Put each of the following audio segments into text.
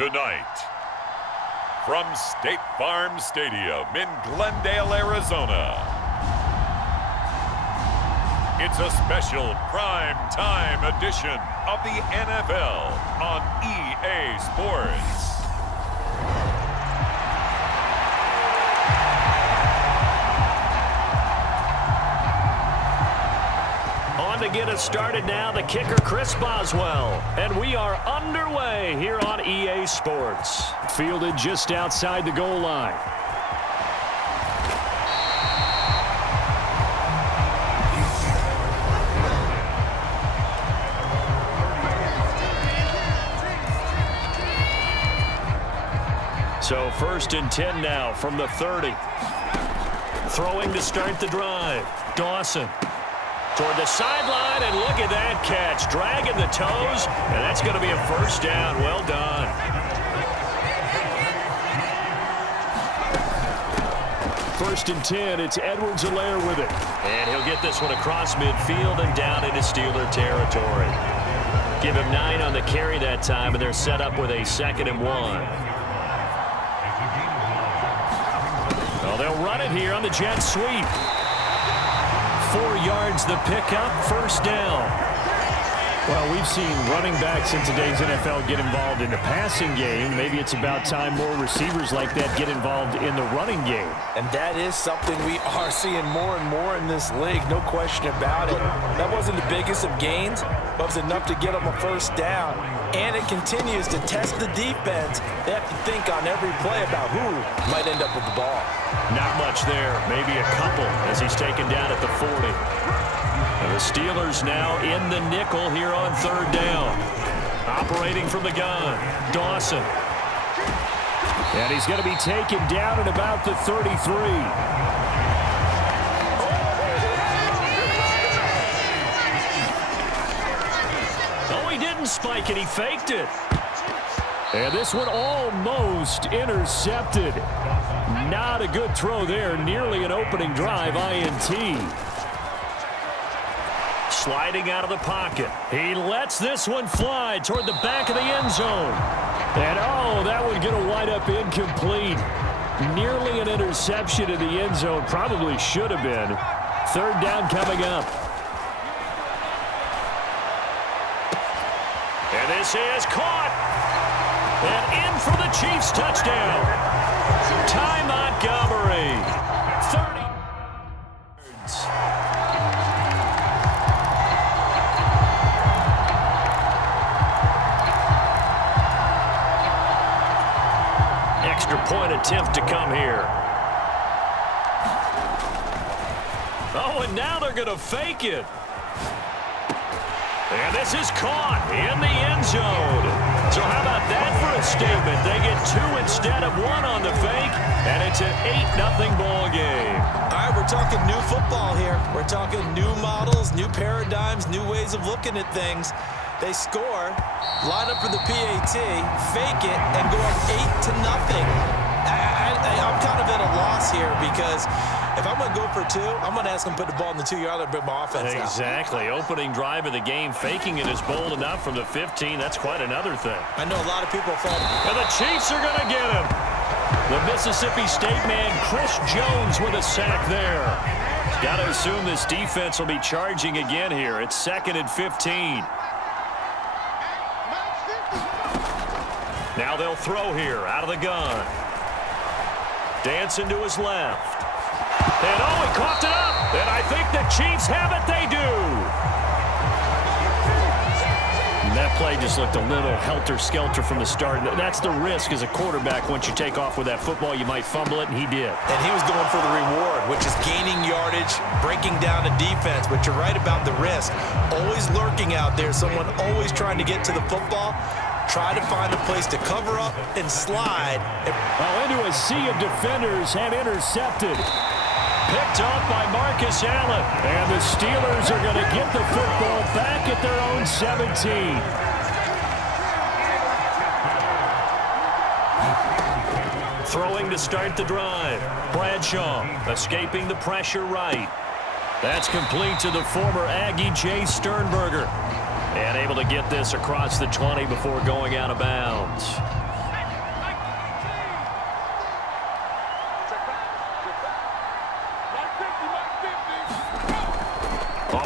Tonight, from State Farm Stadium in Glendale, Arizona, it's a special prime time edition of the NFL on EA Sports. To get us started now, the kicker, Chris Boswell. And we are underway here on EA Sports. Fielded just outside the goal line. So 1st and 10 now from the 30. Throwing to start the drive. Dawson. Toward the sideline, and look at that catch. Dragging the toes, and that's going to be a first down. Well done. First and 10, it's Edwards-Helaire with it. And he'll get this one across midfield and down into Steeler territory. Give him 9 on the carry that time, and they're set up with a 2nd and 1. Well, they'll run it here on the jet sweep. 4 yards the pickup, first down. Well, we've seen running backs in today's NFL get involved in the passing game. Maybe it's about time more receivers like that get involved in the running game. And that is something we are seeing more and more in this league, no question about it. That wasn't the biggest of gains, but it was enough to get them a first down. And it continues to test the defense. They have to think on every play about who might end up with the ball. Not much there, maybe a couple as he's taken down at the 40. And the Steelers now in the nickel here on 3rd down. Operating from the gun, Dawson. And he's going to be taken down at about the 33. Spike, and he faked it. And this one almost intercepted. Not a good throw there. Nearly an opening drive, INT. Sliding out of the pocket. He lets this one fly toward the back of the end zone. And, oh, that one going to wind up incomplete. Nearly an interception in the end zone. Probably should have been. 3rd down coming up. This is caught. And in for the Chiefs touchdown. Ty Montgomery. 30 yards. Extra point attempt to come here. Oh, and now they're going to fake it. And this is caught in the end zone. So how about that for a statement? They get 2 instead of 1 on the fake, and it's an 8-0 ball game. All right, we're talking new football here. We're talking new models, new paradigms, new ways of looking at things. They score, line up for the PAT, fake it, and go up 8-0. I'm kind of at a loss here because if I'm going to go for 2, I'm going to ask them to put the ball in the 2-yard line and bring my offense out. Exactly. Opening drive of the game, faking it is bold enough from the 15. That's quite another thing. I know a lot of people thought. And the Chiefs are going to get him. The Mississippi State man, Chris Jones, with a sack there. Got to assume this defense will be charging again here. It's 2nd and 15. Now they'll throw here out of the gun. Dancing to his left. And oh, he coughed it up. And I think the Chiefs have it. They do. And that play just looked a little helter-skelter from the start. That's the risk as a quarterback. Once you take off with that football, you might fumble it, and he did. And he was going for the reward, which is gaining yardage, breaking down the defense. But you're right about the risk. Always lurking out there. Someone always trying to get to the football. Try to find a place to cover up and slide. Into a sea of defenders and intercepted. Picked off by Marcus Allen. And the Steelers are going to get the football back at their own 17. Throwing to start the drive. Bradshaw escaping the pressure right. That's complete to the former Aggie Jay Sternberger. And able to get this across the 20 before going out of bounds.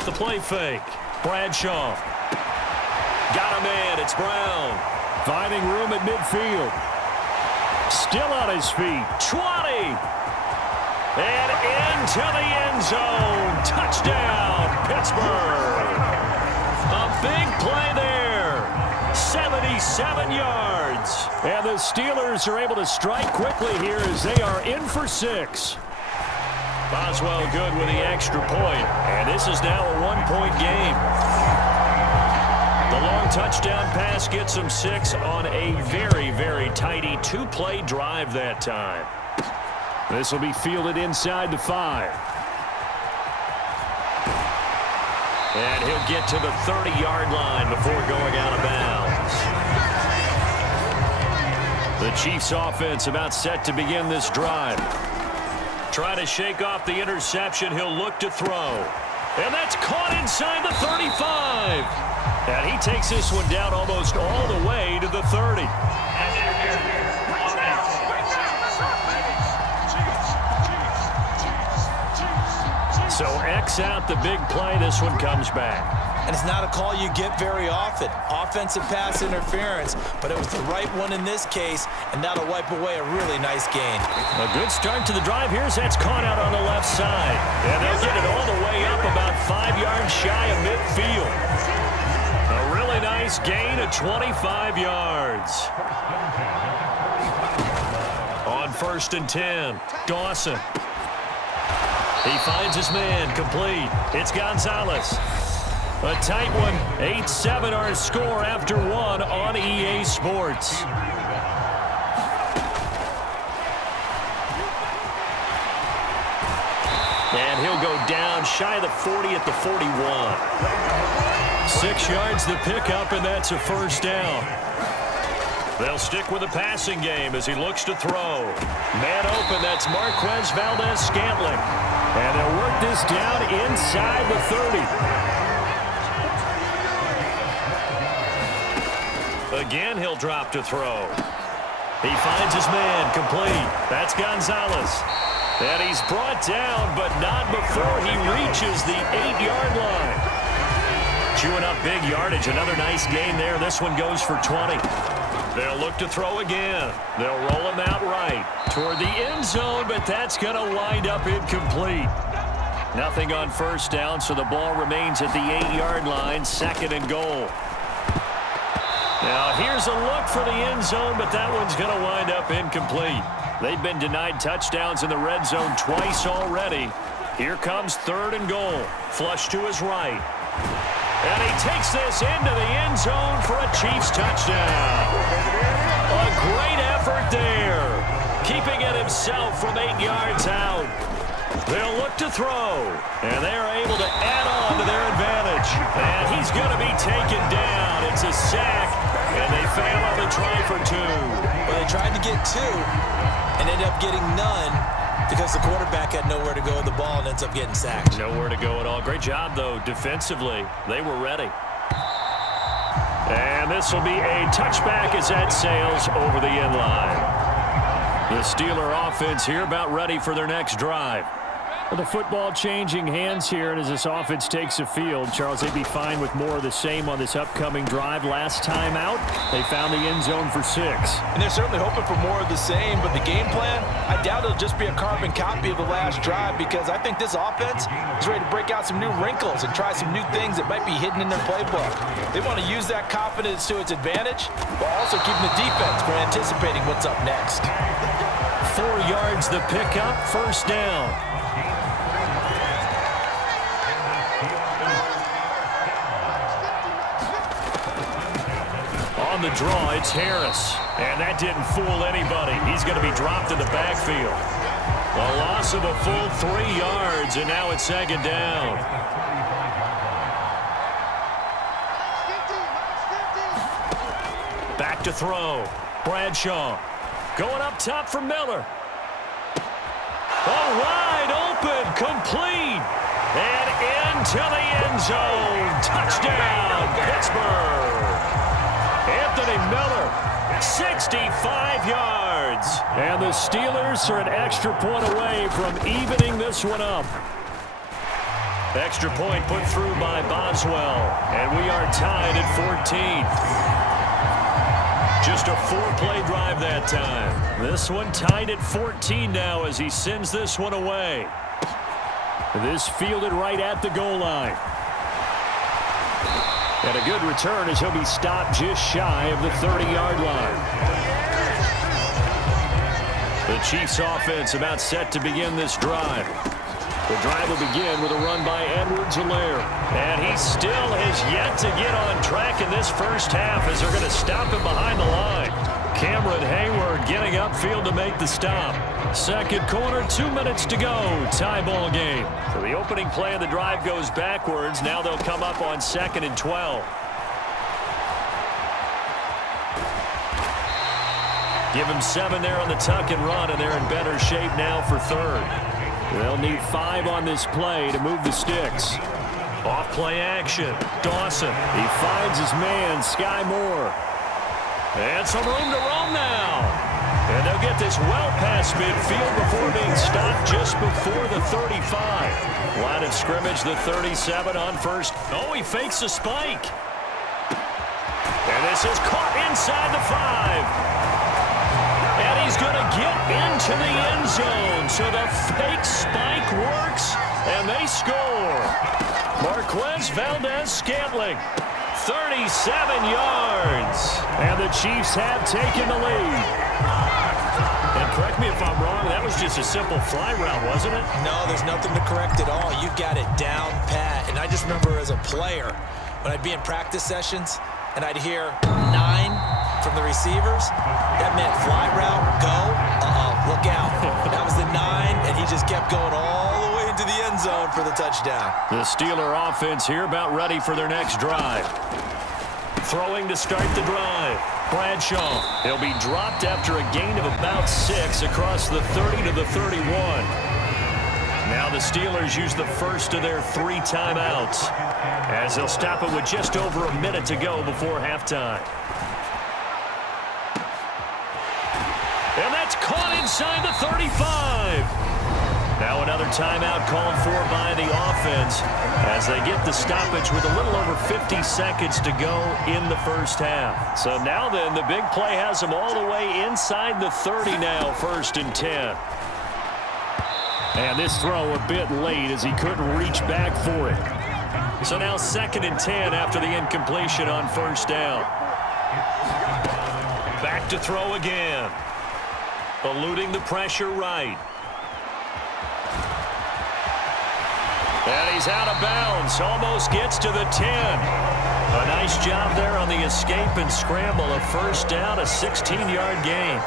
off the play fake. Bradshaw. Got a man. It's Brown. Finding room at midfield. Still on his feet. 20. And into the end zone. Touchdown, Pittsburgh. A big play there. 77 yards. And the Steelers are able to strike quickly here as they are in for 6. Boswell good with the extra point. And this is now a one-point game. The long touchdown pass gets them 6 on a very, very tidy two-play drive that time. This will be fielded inside the 5. And he'll get to the 30-yard line before going out of bounds. The Chiefs offense about set to begin this drive. Try to shake off the interception. He'll look to throw. And that's caught inside the 35. And he takes this one down almost all the way to the 30. So X out the big play. This one comes back. And it's not a call you get very often. Offensive pass interference, but it was the right one in this case, and that'll wipe away a really nice gain. A good start to the drive here as that's caught out on the left side. And they'll get it all the way up about 5 yards shy of midfield. A really nice gain of 25 yards. On 1st and 10, Dawson. He finds his man, complete. It's Gonzalez. A tight one, 8-7 our score after 1 on EA Sports. And he'll go down shy of the 40 at the 41. 6 yards the pickup, and that's a first down. They'll stick with the passing game as he looks to throw. Man open, that's Marquez Valdez-Scantling. And they'll work this down inside the 30. Again, he'll drop to throw. He finds his man, complete. That's Gonzalez. And he's brought down, but not before he reaches the 8-yard line. Chewing up big yardage. Another nice gain there. This one goes for 20. They'll look to throw again. They'll roll him out right toward the end zone, but that's going to wind up incomplete. Nothing on first down, so the ball remains at the 8-yard line, 2nd and goal. Now, here's a look for the end zone, but that one's going to wind up incomplete. They've been denied touchdowns in the red zone twice already. Here comes 3rd and goal. Flush to his right. And he takes this into the end zone for a Chiefs touchdown. A great effort there. Keeping it himself from 8 yards out. They'll look to throw. And they're able to add on to their advantage. And he's going to be taken down. It's a sack. And they fail on the try for 2. Well, they tried to get 2 and ended up getting none because the quarterback had nowhere to go with the ball and ends up getting sacked. Nowhere to go at all. Great job, though, defensively. They were ready. And this will be a touchback as that sails over the end line. The Steeler offense here about ready for their next drive. Well, the football changing hands here, and as this offense takes the field, Charles, they'd be fine with more of the same on this upcoming drive. Last time out, they found the end zone for 6. And they're certainly hoping for more of the same, but the game plan, I doubt it'll just be a carbon copy of the last drive because I think this offense is ready to break out some new wrinkles and try some new things that might be hidden in their playbook. They want to use that confidence to its advantage while also keeping the defense from anticipating what's up next. 4 yards the pickup, first down. On the draw, it's Harris. And that didn't fool anybody. He's going to be dropped in the backfield. A loss of a full 3 yards, and now it's 2nd down. Back to throw. Bradshaw. Going up top for Miller. Oh, wide open, complete. And into the end zone. Touchdown, Pittsburgh. Anthony Miller, 65 yards. And the Steelers are an extra point away from evening this one up. Extra point put through by Boswell. And we are tied at 14. Just a 4-play drive that time. This one tied at 14 now as he sends this one away. This fielded right at the goal line. And a good return as he'll be stopped just shy of the 30-yard line. The Chiefs offense about set to begin this drive. The drive will begin with a run by Edwards-Helaire. And he still has yet to get on track in this first half as they're going to stop him behind the line. Cameron Hayward getting upfield to make the stop. Second quarter, 2 minutes to go. Tie ball game. So the opening play of the drive goes backwards. Now they'll come up on 2nd and 12. Give him 7 there on the tuck and run, and they're in better shape now for 3rd. They'll need 5 on this play to move the sticks. Off play action. Dawson. He finds his man, Sky Moore. And some room to roam now. And they'll get this well past midfield before being stopped just before the 35. Line of scrimmage, the 37 on first. Oh, he fakes a spike. And this is caught inside the 5. And he's going to get into the end zone. So the fake spike works, and they score. Marquez Valdez-Scantling, 37 yards. And the Chiefs have taken the lead. And correct me if I'm wrong, that was just a simple fly route, wasn't it? No, there's nothing to correct at all. You got it down pat. And I just remember as a player, when I'd be in practice sessions, and I'd hear 9 from the receivers, that meant fly route, go, look out. That was the 9, and he just kept going all the way into the end zone for the touchdown. The Steeler offense here about ready for their next drive. Throwing to start the drive. Bradshaw. He'll be dropped after a gain of about 6 across the 30 to the 31. Now the Steelers use the first of their 3 timeouts as they'll stop it with just over a minute to go before halftime. And that's caught inside the 35. Now another timeout called for by the offense as they get the stoppage with a little over 50 seconds to go in the first half. So now then, the big play has them all the way inside the 30 now, 1st and 10. And this throw a bit late as he couldn't reach back for it. So now 2nd and 10 after the incompletion on 1st down. Back to throw again. Eluding the pressure right. And he's out of bounds. Almost gets to the 10. A nice job there on the escape and scramble. A 1st down, a 16-yard gain.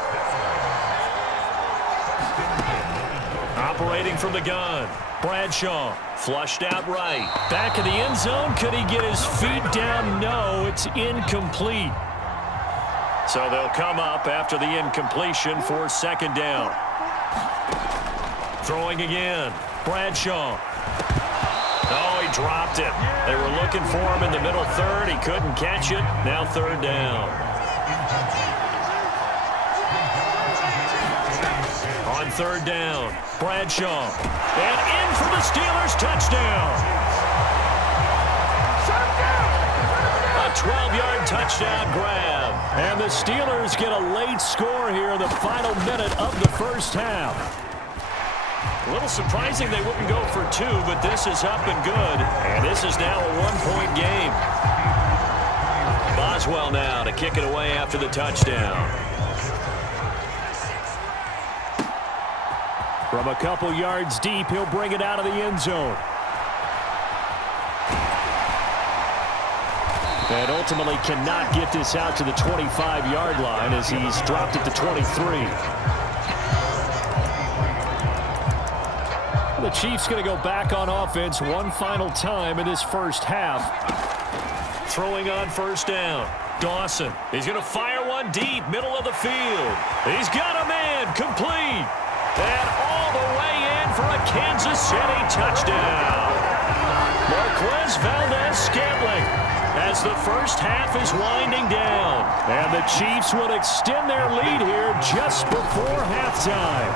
Operating from the gun. Bradshaw flushed out right. Back in the end zone. Could he get his feet down? No, it's incomplete. So they'll come up after the incompletion for 2nd down. Throwing again. Bradshaw. Oh, he dropped it. They were looking for him in the middle 3rd. He couldn't catch it. Now 3rd down. On 3rd down, Bradshaw. And in for the Steelers touchdown. A 12-yard touchdown grab. And the Steelers get a late score here in the final minute of the first half. A little surprising they wouldn't go for 2, but this is up and good. And this is now a 1-point game. Boswell now to kick it away after the touchdown. From a couple yards deep, he'll bring it out of the end zone. And ultimately cannot get this out to the 25-yard line as he's dropped it to 23. The Chiefs going to go back on offense one final time in this first half. Throwing on 1st down. Dawson. He's going to fire one deep, middle of the field. He's got a man, complete. And all the way in for a Kansas City touchdown. Marquez Valdez-Scantling as the first half is winding down. And the Chiefs will extend their lead here just before halftime.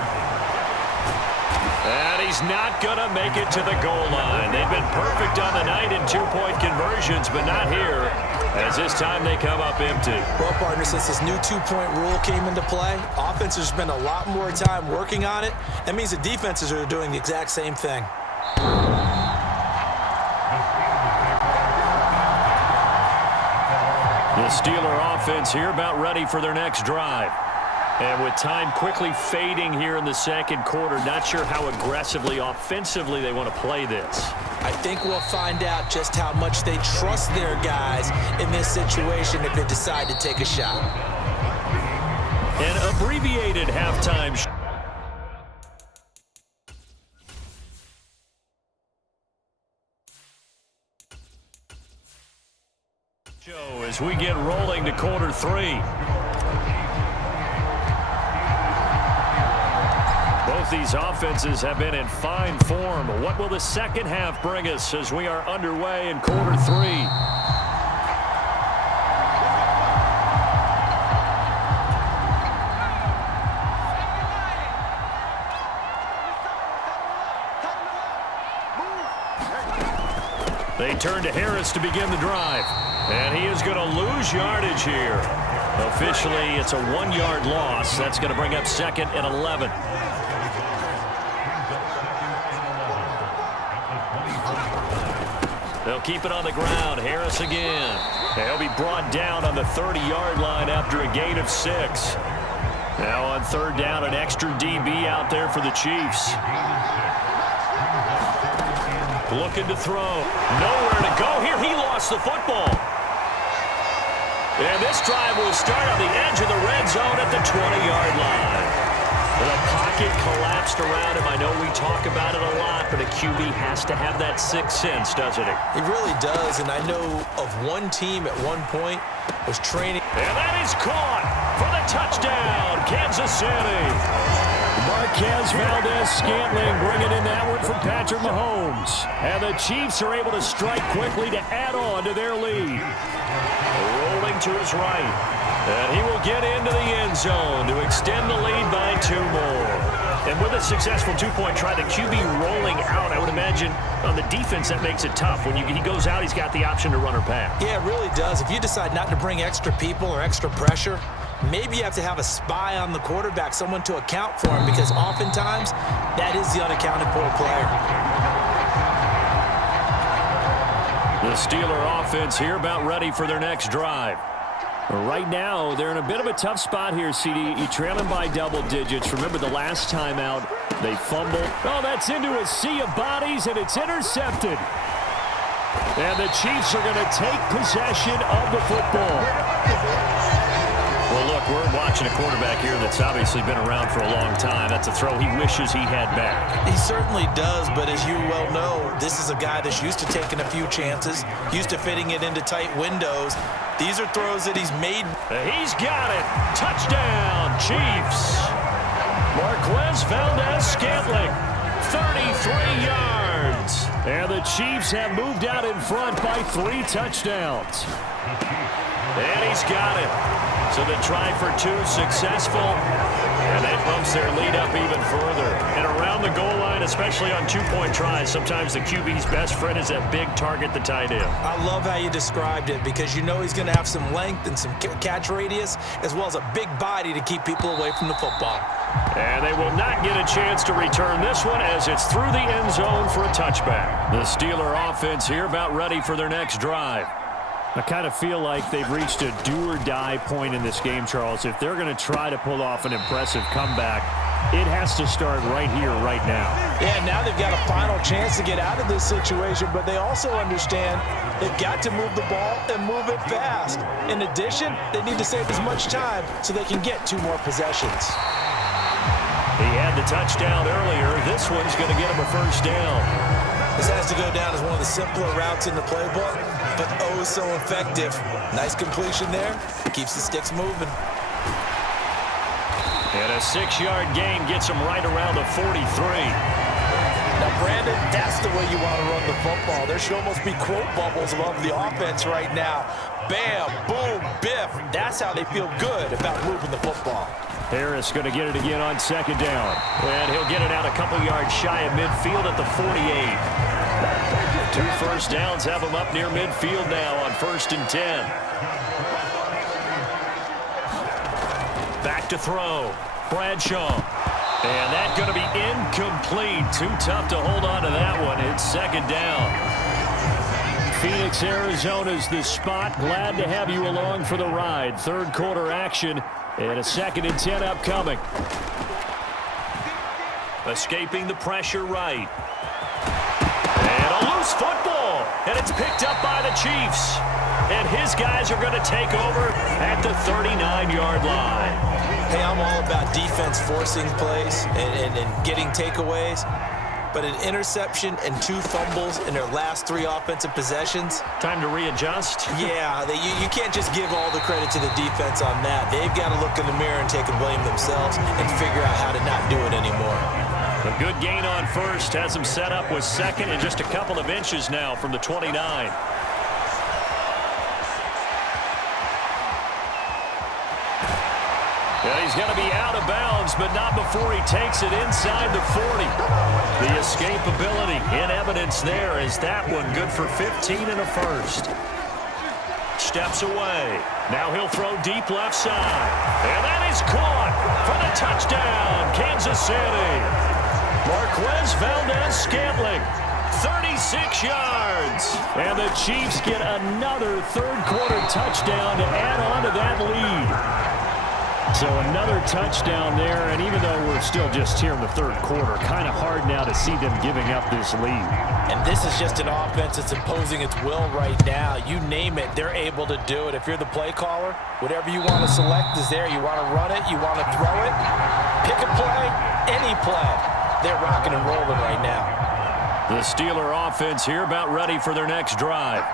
And he's not going to make it to the goal line. They've been perfect on the night in two-point conversions, but not here, as this time they come up empty. Well, partner, since this new two-point rule came into play, offenses spend a lot more time working on it. That means the defenses are doing the exact same thing. The Steeler offense here about ready for their next drive. And with time quickly fading here in the second quarter, not sure how aggressively, offensively they want to play this. I think we'll find out just how much they trust their guys in this situation if they decide to take a shot. An abbreviated halftime show as we get rolling to quarter three. Both these offenses have been in fine form. What will the second half bring us as we are underway in quarter three? They turn to Harris to begin the drive. And he is going to lose yardage here. Officially, it's a 1-yard loss. That's going to bring up second and 11. They'll keep it on the ground. Harris again. He'll be brought down on the 30-yard line after a gain of 6. Now on third down, an extra DB out there for the Chiefs. Looking to throw. Nowhere to go here. He lost the football. And this drive will start on the edge of the red zone at the 20-yard line. The pocket collapsed around him. I know we talk about it a lot, but a QB has to have that sixth sense, doesn't he? He really does, and I know of one team at one point was training. And that is caught for the touchdown, Kansas City. Marquez Valdez-Scantling bringing in that one from Patrick Mahomes. And the Chiefs are able to strike quickly to add on to their lead. Rolling to his right. And he will get into the end zone to extend the lead by 2 more. And with a successful two-point try, the QB rolling out, I would imagine on the defense that makes it tough. When he goes out, he's got the option to run or pass. Yeah, it really does. If you decide not to bring extra people or extra pressure, maybe you have to have a spy on the quarterback, someone to account for him, because oftentimes that is the unaccounted for player. The Steeler offense here about ready for their next drive. Right now, they're in a bit of a tough spot here, CD. You trail them by double digits. Remember the last time out, they fumbled. Oh, that's into a sea of bodies, and it's intercepted. And the Chiefs are going to take possession of the football. Well, look, we're watching a quarterback here that's obviously been around for a long time. That's a throw he wishes he had back. He certainly does, but as you well know, this is a guy that's used to taking a few chances, used to fitting it into tight windows. These are throws that he's made. He's got it. Touchdown, Chiefs. Marquez Valdez-Scantling, 33 yards. And the Chiefs have moved out in front by 3 touchdowns. And he's got it. So the try for 2 successful, and that bumps their lead up even further. And around the goal line, especially on two-point tries, sometimes the QB's best friend is that big target, the tight end. I love how you described it, because you know he's going to have some length and some catch radius, as well as a big body to keep people away from the football. And they will not get a chance to return this one as it's through the end zone for a touchback. The Steeler offense here about ready for their next drive. I kind of feel like they've reached a do-or-die point in this game, Charles. If they're going to try to pull off an impressive comeback, it has to start right here, right now. Yeah, now they've got a final chance to get out of this situation, but they also understand they've got to move the ball and move it fast. In addition, they need to save as much time so they can get 2 more possessions. He had the touchdown earlier. This one's going to get him a first down. This has to go down as one of the simpler routes in the playbook, but oh so effective. Nice completion there. Keeps the sticks moving. And a 6-yard gain gets him right around the 43. Now, Brandon, that's the way you want to run the football. There should almost be quote bubbles above the offense right now. Bam, boom, biff. That's that's how they feel good about moving the football. Harris going to get it again on second down. And he'll get it out a couple yards shy of midfield at the 48. 2 first downs have him up near midfield now on 1st and 10. Back to throw. Bradshaw. And that's going to be incomplete. Too tough to hold on to that one. It's second down. Phoenix, Arizona's the spot. Glad to have you along for the ride. Third quarter action and a 2nd and 10 upcoming. Escaping the pressure right. And a loose football. And it's picked up by the Chiefs. And his guys are going to take over at the 39-yard line. Hey, I'm all about defense forcing plays and getting takeaways. But an interception and 2 fumbles in their last 3 offensive possessions. Time to readjust. Yeah, you can't just give all the credit to the defense on that. They've got to look in the mirror and take the blame themselves and figure out how to not do it anymore. A good gain on first has him set up with 2nd and just a couple of inches now from the 29. Yeah, he's going to be out of bounds, but not before he takes it inside the 40. The escapability in evidence there is that one good for 15 and a first. Steps away. Now he'll throw deep left side. And that is caught for the touchdown, Kansas City. Marquez Valdez-Scantling, 36 yards. And the Chiefs get another third quarter touchdown to add on to that lead. So another touchdown there, and even though we're still just here in the third quarter, kind of hard now to see them giving up this lead. And this is just an offense that's imposing its will right now. You name it, they're able to do it. If you're the play caller, whatever you want to select is there. You want to run it, you want to throw it, pick a play, any play. They're rocking and rolling right now. The Steeler offense here about ready for their next drive.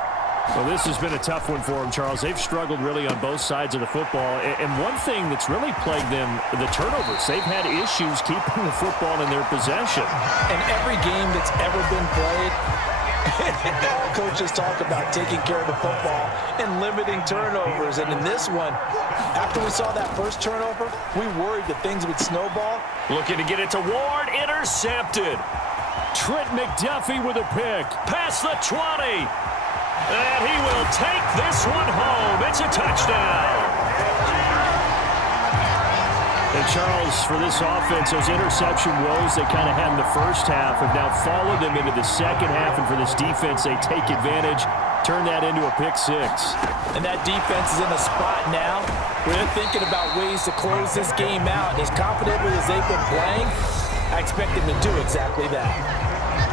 Well, this has been a tough one for them, Charles. They've struggled really on both sides of the football. And one thing that's really plagued them, the turnovers. They've had issues keeping the football in their possession. In every game that's ever been played, all coaches talk about taking care of the football and limiting turnovers. And in this one, after we saw that first turnover, we worried that things would snowball. Looking to get it to Ward, intercepted. Trent McDuffie with a pick. Past the 20. And he will take this one home. It's a touchdown. And Charles, for this offense, those interception woes they kind of had in the first half have now followed them into the second half. And for this defense, they take advantage, turn that into a pick 6. And that defense is in a spot now where they're thinking about ways to close this game out. And as confidently as they've been playing, I expect them to do exactly that.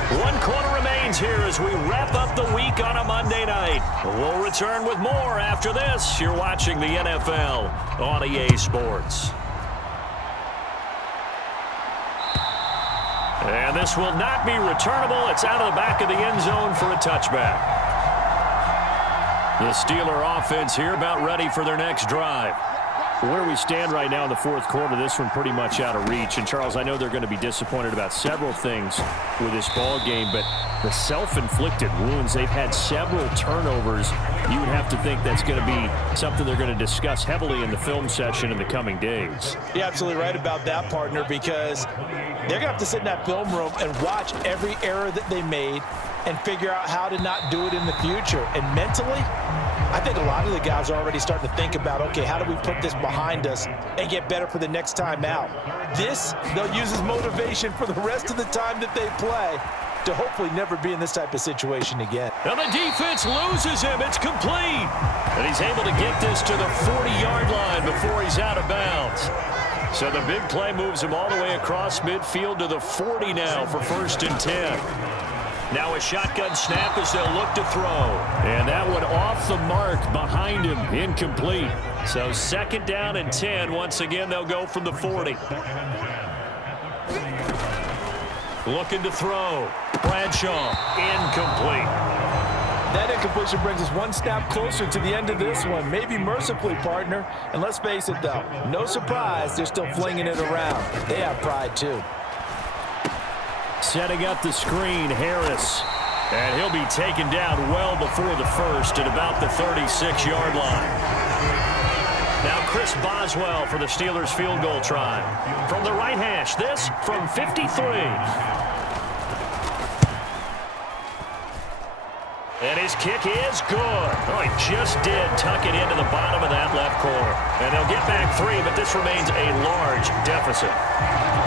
1 quarter remains here as we wrap up the week on a Monday night. We'll return with more after this. You're watching the NFL on EA Sports. And this will not be returnable. It's out of the back of the end zone for a touchback. The Steeler offense here about ready for their next drive. Where we stand right now in the fourth quarter, this one pretty much out of reach. And, Charles, I know they're going to be disappointed about several things with this ball game, but the self-inflicted wounds, they've had several turnovers. You would have to think that's going to be something they're going to discuss heavily in the film session in the coming days. You're absolutely right about that, partner, because they're going to have to sit in that film room and watch every error that they made and figure out how to not do it in the future. And mentally, I think a lot of the guys are already starting to think about, okay, how do we put this behind us and get better for the next time out? This, they'll use as motivation for the rest of the time that they play to hopefully never be in this type of situation again. And the defense loses him. It's complete. And he's able to get this to the 40-yard line before he's out of bounds. So the big play moves him all the way across midfield to the 40 now for 1st and 10. Now a shotgun snap as they'll look to throw. And that one off the mark behind him, incomplete. So 2nd down and 10. Once again, they'll go from the 40. Looking to throw. Bradshaw, incomplete. That incompletion brings us one snap closer to the end of this one. Maybe mercifully, partner. And let's face it, though, no surprise, they're still flinging it around. They have pride, too. Setting up the screen, Harris. And he'll be taken down well before the first at about the 36-yard line. Now Chris Boswell for the Steelers field goal try. From the right hash, this from 53. And his kick is good. Oh, he just did tuck it into the bottom of that left corner. And they'll get back 3, but this remains a large deficit.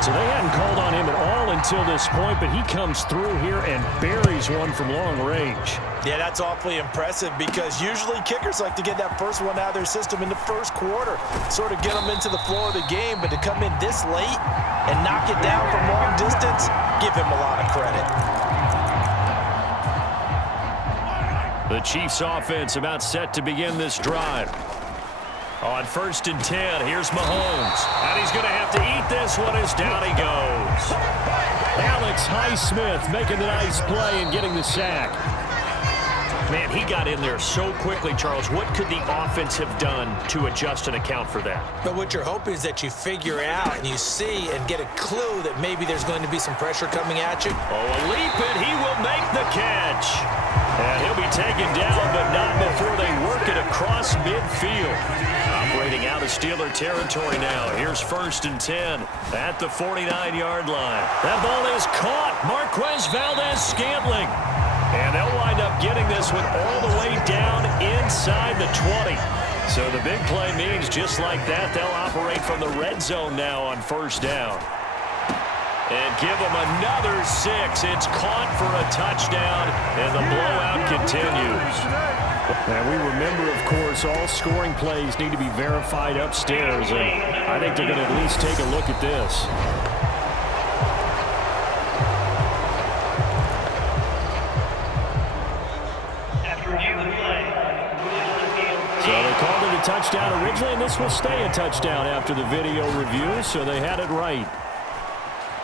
So they hadn't called on him at all until this point, but he comes through here and buries one from long range. Yeah, that's awfully impressive because usually kickers like to get that first one out of their system in the first quarter, sort of get them into the flow of the game, but to come in this late and knock it down from long distance, give him a lot of credit. The Chiefs offense about set to begin this drive. On 1st and 10, here's Mahomes. And he's going to have to eat this one as down he goes. Alex Highsmith making the nice play and getting the sack. Man, he got in there so quickly, Charles. What could the offense have done to adjust and account for that? But what you're hoping is that you figure out and you see and get a clue that maybe there's going to be some pressure coming at you. Oh, a leap, and he will make the catch. And he'll be taken down, but not before they work it across midfield. Operating out of Steeler territory now. Here's 1st and 10 at the 49-yard line. That ball is caught. Marquez Valdez-Scantling. And they'll wind up getting this one all the way down inside the 20. So the big play means just like that, they'll operate from the red zone now on 1st down. And give them another 6. It's caught for a touchdown, and the blowout continues. And we remember, of course, all scoring plays need to be verified upstairs, and I think they're going to at least take a look at this. So they called it a touchdown originally, and this will stay a touchdown after the video review, so they had it right.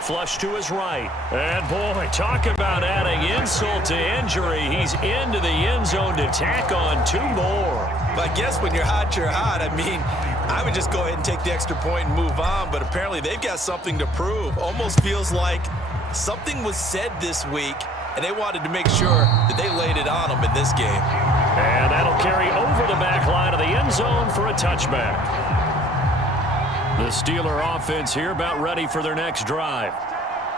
Flush to his right. And, boy, talk about adding insult to injury. He's into the end zone to tack on 2 more. But I guess when you're hot, you're hot. I mean, I would just go ahead and take the extra point and move on, but apparently they've got something to prove. Almost feels like something was said this week, and they wanted to make sure that they laid it on them in this game. And that'll carry over the back line of the end zone for a touchback. The Steeler offense here about ready for their next drive.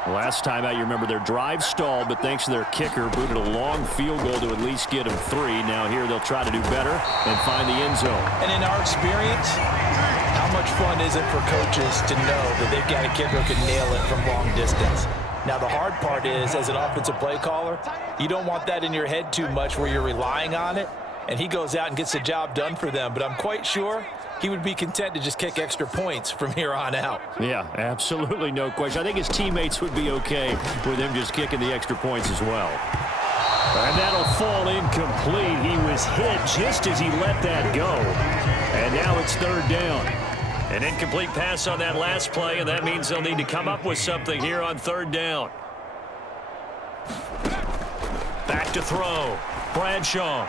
Last time out, you remember their drive stalled, but thanks to their kicker, booted a long field goal to at least get them 3. Now here they'll try to do better and find the end zone. And in our experience, how much fun is it for coaches to know that they've got a kicker who can nail it from long distance? Now, the hard part is, as an offensive play caller, you don't want that in your head too much where you're relying on it, and he goes out and gets the job done for them. But I'm quite sure he would be content to just kick extra points from here on out. Yeah, absolutely no question. I think his teammates would be okay with him just kicking the extra points as well. And that'll fall incomplete. He was hit just as he let that go. And now it's 3rd down. An incomplete pass on that last play, and that means they'll need to come up with something here on 3rd down. Back to throw. Bradshaw.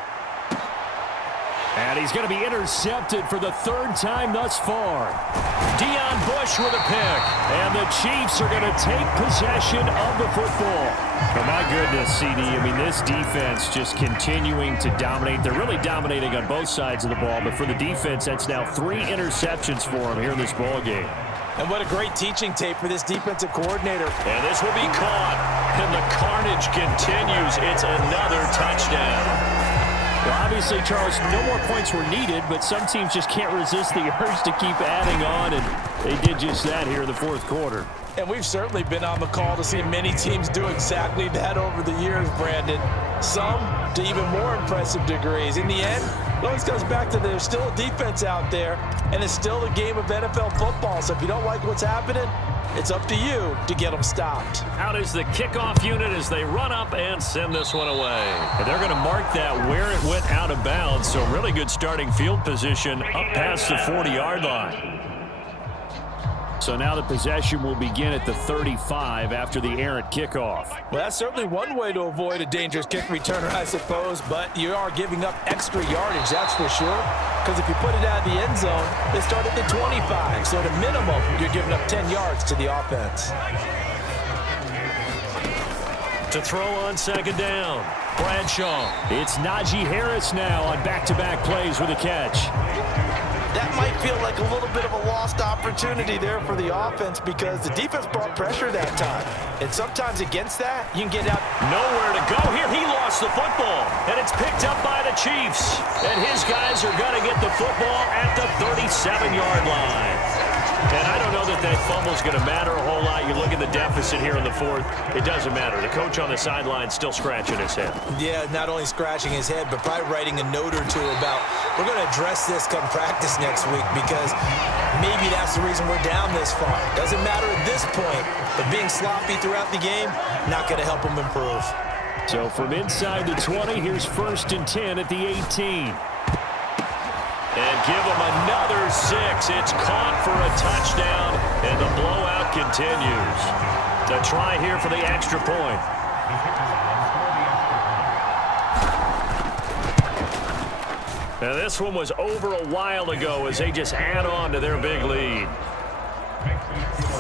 And he's going to be intercepted for the 3rd time thus far. Deion Bush with a pick. And the Chiefs are going to take possession of the football. Oh, my goodness, CD. I mean, this defense just continuing to dominate. They're really dominating on both sides of the ball. But for the defense, that's now 3 interceptions for them here in this ball game. And what a great teaching tape for this defensive coordinator. And this will be caught. And the carnage continues. It's another touchdown. Well, obviously, Charles, no more points were needed, but some teams just can't resist the urge to keep adding on, and they did just that here in the 4th quarter. And we've certainly been on the call to see many teams do exactly that over the years, Brandon. Some to even more impressive degrees. In the end, it always comes back to there's still a defense out there, and it's still a game of NFL football. So if you don't like what's happening, it's up to you to get them stopped. Out is the kickoff unit as they run up and send this one away. And they're going to mark that where it went out of bounds. So really good starting field position up past the 40-yard line. So now the possession will begin at the 35 after the errant kickoff. Well, that's certainly one way to avoid a dangerous kick returner, I suppose, but you are giving up extra yardage, that's for sure. Because if you put it out of the end zone, they start at the 25. So at a minimum, you're giving up 10 yards to the offense. To throw on 2nd down, Bradshaw. It's Najee Harris now on back-to-back plays with a catch. that might feel like a little bit of a lost opportunity there for the offense because the defense brought pressure that time. And sometimes against that, you can get out. Nowhere to go here. He lost the football, and it's picked up by the Chiefs. And his guys are going to get the football at the 37-yard line. And I don't know that that fumble's going to matter a whole lot. You look at the deficit here in the fourth. It doesn't matter. The coach on the sideline still scratching his head. Yeah, not only scratching his head, but probably writing a note or two about, we're going to address this come practice next week because maybe that's the reason we're down this far. Doesn't matter at this point, but being sloppy throughout the game, not going to help him improve. So from inside the 20, here's 1st and 10 at the 18. And give him another 6. It's caught for a touchdown, and the blowout continues. The try here for the extra point. Now this one was over a while ago as they just add on to their big lead.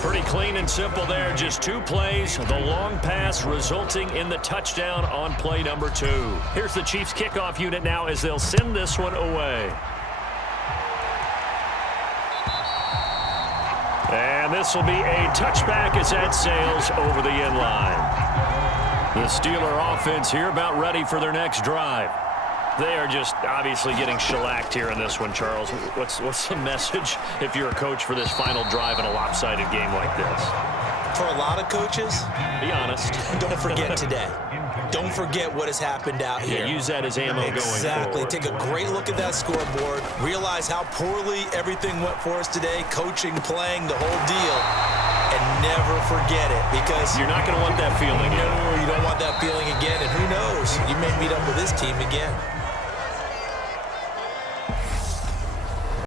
Pretty clean and simple there. Just 2 plays. The long pass resulting in the touchdown on play number 2. Here's the Chiefs kickoff unit now as they'll send this one away. And this will be a touchback as that sails over the end line. The Steeler offense here about ready for their next drive. They are just obviously getting shellacked here in this one, Charles. What's the message if you're a coach for this final drive in a lopsided game like this? For a lot of coaches, be honest. Don't forget today. Don't forget what has happened out here. Yeah, use that as ammo going forward. Exactly. Take a great look at that scoreboard. Realize how poorly everything went for us today. Coaching, playing, the whole deal. And never forget it because you're not going to want that feeling again. No, you don't want that feeling again. And who knows? You may meet up with this team again.